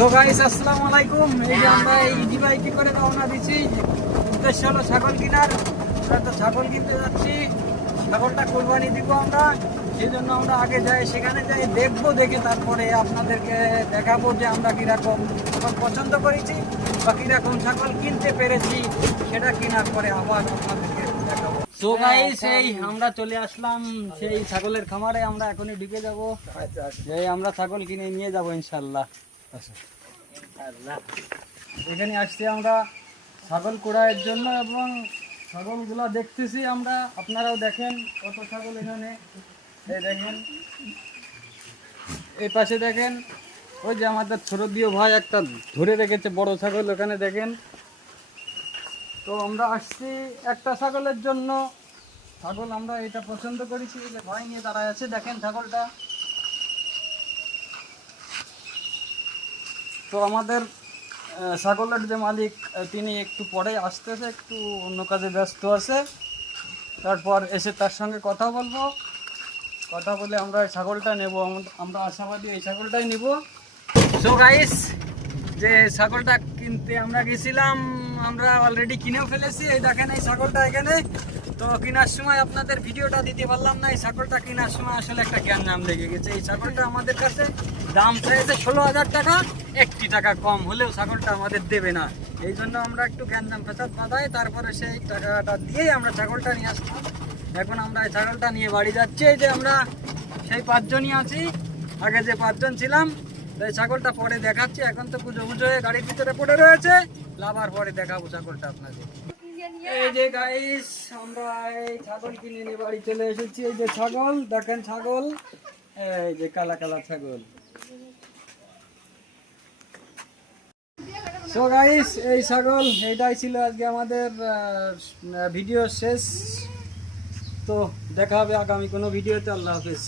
So guys আসসালামু আলাইকুম। এই যে আমরা এই ইজি বাইকে করে রওনা দিচ্ছি, উদ্দেশ্য হলো ছাগল কেনার। আমরা তো ছাগল কিনতে যাচ্ছি, ছাগলটা কোরবানি দিব আমরা। সেই জন্য আমরা আগে যাই, সেখানে যাই দেখবো, দেখে তারপরে আপনাদেরকে দেখাবো যে আমরা কীরকম ছাগল পছন্দ করেছি বা কীরকম ছাগল কিনতে পেরেছি, সেটা কেনার পরে আবার আপনাদেরকে দেখাবো। সো গাইস এই আমরা চলে আসলাম সেই ছাগলের খামারে, আমরা এখনই ঢুকে যাবো। এই আমরা ছাগল কিনে নিয়ে যাবো ইনশাল্লাহ। এখানে আসছি আমরা ছাগল কুড়াইয়ের জন্য এবং ছাগলগুলা দেখতেছি আমরা। আপনারাও দেখেন কত ছাগল এখানে। এই দেখেন, এই পাশে দেখেন, ওই যে আমাদের ছোট দিও ভাই একটা ধরে রেখেছে বড় ছাগল, ওখানে দেখেন। তো আমরা আসছি একটা ছাগলের জন্য। ছাগল আমরা এটা পছন্দ করেছি, এই যে ভাই নিয়ে দাঁড়ায় আছে, দেখেন ছাগলটা। তো আমাদের ছাগলের যে মালিক, তিনি একটু পরে আসতেছে, একটু অন্য কাজে ব্যস্ত আছে। তারপর এসে তার সঙ্গে কথা বলবো, কথা বলে আমরা এই ছাগলটা নেব। আমরা আশাবাদী এই ছাগলটাই নিব। সো গাইস, যে ছাগলটা কিনতে আমরা গেছিলাম, আমরা অলরেডি কিনেও ফেলেছি। এই দেখেন এই ছাগলটা এখানে। তো কেনার সময় আপনাদের ভিডিওটা দিতে পারলাম না। এই ছাগলটা কেনার সময় আসলে একটা জ্ঞান লেগে গেছে। এই ছাগলটা আমাদের কাছে দাম চাইছে 16,000 টাকা, 1 টাকা কম হলেও ছাগলটা আমাদের দেবে না। এই জন্য আমরা একটু জ্ঞান ফেসাদ বাঁধাই, তারপরে সেই টাকাটা দিয়েই আমরা ছাগলটা নিয়ে আসলাম। এখন আমরা এই ছাগলটা নিয়ে বাড়ি যাচ্ছি। এই যে আমরা সেই 5 জনই আছি, আগে যে 5 জন ছিলাম। এই ছাগলটা পরে দেখাচ্ছি, এখন তো পুজো হয়ে গাড়ির ভিতরে পড়ে রয়েছে। লাভার পরে দেখাবো ছাগলটা আপনাদের। এই যে গাইস, আমরা এই ছাগল কিনে নিয়ে বাড়ি চলে এসেছি। এই যে ছাগল দেখেন, ছাগল এই যে কালা কালা ছাগল। সো গাইস, এই ছাগল এইটাই ছিল আজকে আমাদের ভিডিও শেষ। তো দেখা হবে আগামী কোনো ভিডিওতে। আল্লাহ হাফেজ।